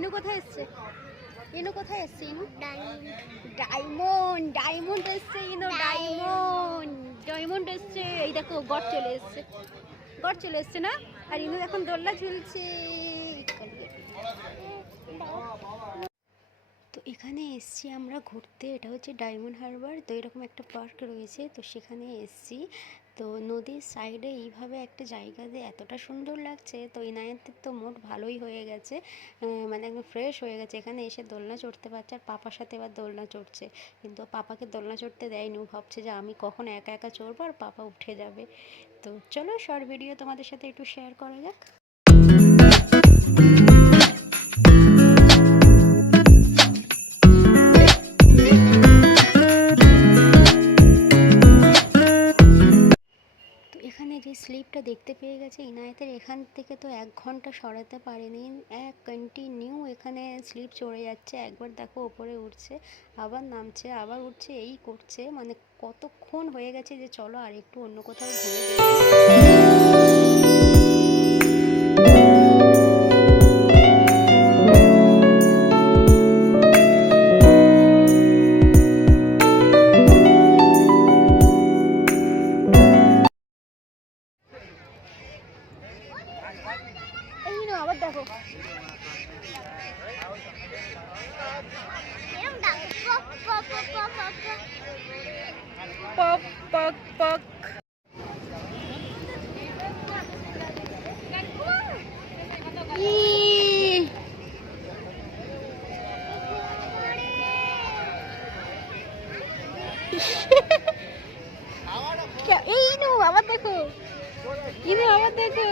ইনু কোথায় এসছে? ইনু কোথায় এসছে? ইনু ডায়মন্ড ডায়মন্ড এসছে। ইনু ডায়মন্ড ডায়মন্ড এসছে। এই দেখো গড় চলে এসছে, গড় চলে এসছে না? আর ইনু এখন দোলনা ঝুলছে। তো এখানে এসছি আমরা ঘুরতে। এটা হচ্ছে ডায়মন্ড হারবার। তো এরকম একটা পার্ক রয়েছে, তো সেখানে এসছি। তো নদীর সাইডে এইভাবে একটা জায়গাতে এতটা সুন্দর লাগছে। তো ইনায়েতের তো মুড ভালোই হয়ে গেছে, মানে একদম ফ্রেশ হয়ে গেছে। এখানে এসে দোলনা চড়তে পারছে, আর পাপার সাথে এবার দোলনা চড়ছে। কিন্তু পাপাকে দোলনা চড়তে দেয়নি, ও ভাবছে যে আমি কখন একা একা চড়বো আর পাপা উঠে যাবে। তো চলো শর্ট ভিডিও তোমাদের সাথে একটু শেয়ার করা যাক। এখানে যে স্লিপটা দেখতে পেয়ে গেছে ইনায়েতের, এখান থেকে তো 1 ঘন্টা সরাতে পারেনি। কন্টিনিউ এখানে স্লিপ চড়ে যাচ্ছে। একবার দেখো ওপরে উঠছে, আবার নামছে, আবার উঠছে, এই করছে। মানে কতক্ষণ হয়ে গেছে যে চলো আর একটু অন্য কোথাও ঘুরে দেখি। এই না আবার দেখো, পক পক পক। এই নো আবার দেখো, ইনু আবার দেখো।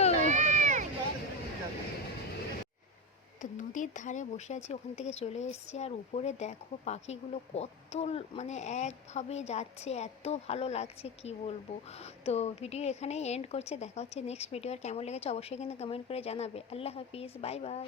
তো নদীর ধারে বসে আছি, ওখান থেকে চলে এসেছি। আর উপরে দেখো পাখিগুলো কত মানে একভাবে যাচ্ছে, এত ভালো লাগছে কি বলবো। তো ভিডিও এখানেই এন্ড করছে। দেখা হচ্ছে নেক্সট ভিডিও। আর কেমন লেগেছে অবশ্যই কিন্তু কমেন্ট করে জানাবে। আল্লাহ হাফিজ, বাই বাই।